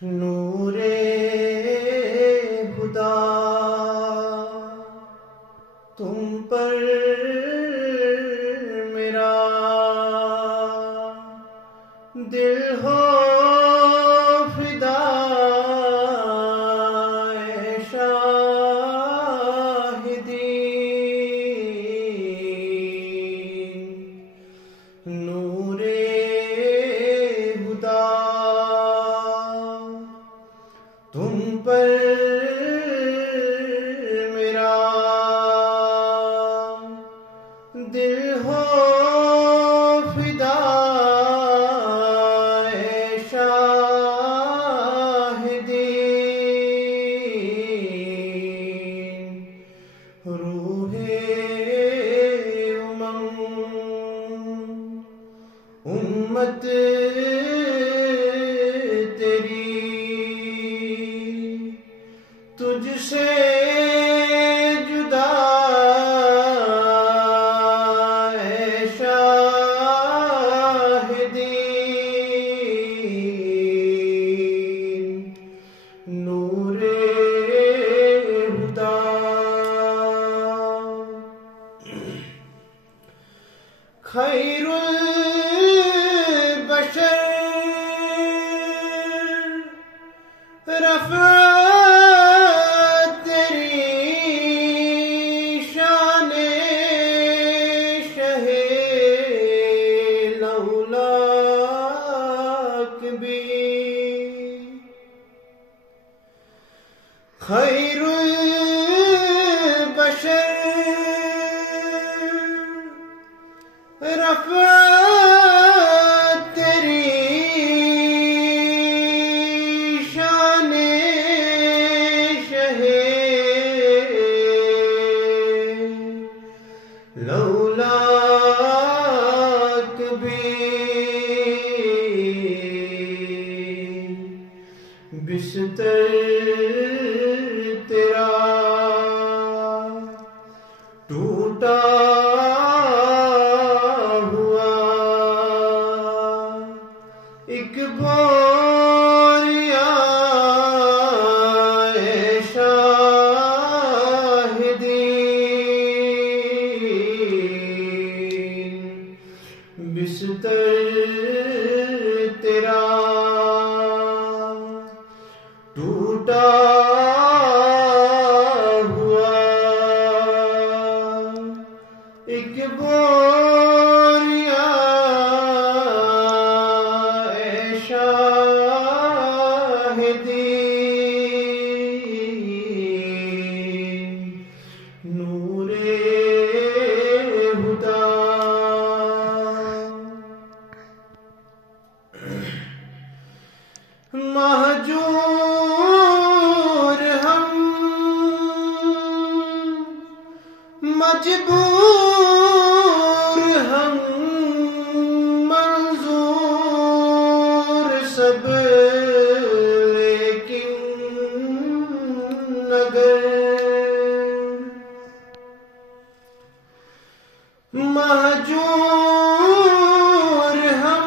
नूरे खुदा तुम पर मेरा दिल हो फिदा ए शाहिदी। नूरे खुदा तुम पर मेरा दिल हो फिदा ए शाहिदी। रूहे उमंग उम्मत तेरी तुझसे जुदा है शाहिदी। नूरे खुदा खैरुल बशर रफ़ा खैरुल बशर रफ़ा तेरी शाने शहे लौलाक भी बिस्तर तेरा टूटा हुआ एक बोरिया ए शाहिदी। बिस्तर तेरा टूटा हुआ एक बोरिया ए शाहिदी। नूरे खुदा महजूर हम मजबूर हम मंजूर सब लेकिन अगर महजूर हम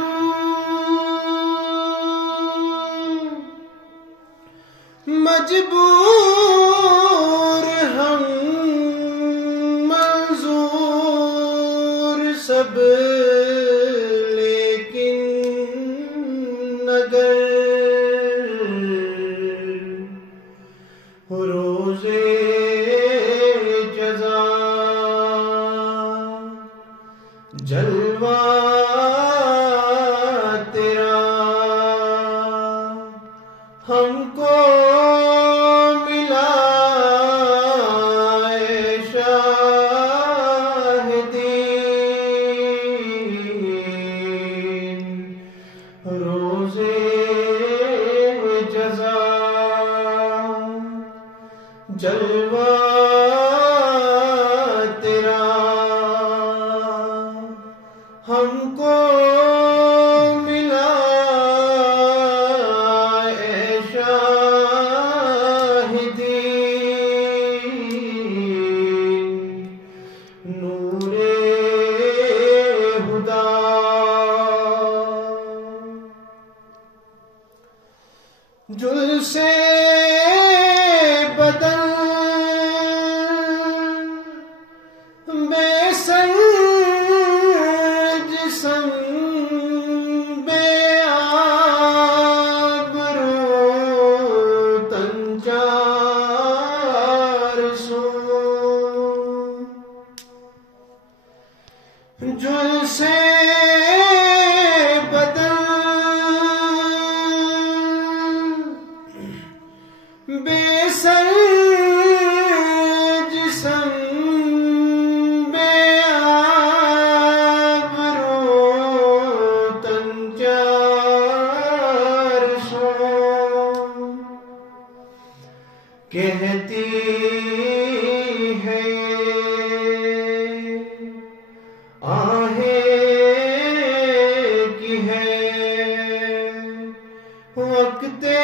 मजबूर हम मंजूर सब लेकिन अगर रोज़े जज़ा जलवा तेरा हमको मिला ए शाहिदी। रोज़े जज़ा जलवा तेरा हमको मिला ए शाहिदी। नूरे खुदा जुल्से बदन बेसन जिस्म बेआबरू तन चार सू जुल्से बेसन जिस्म बेआबरू तन चार सू कहती है आहें की है वक्ते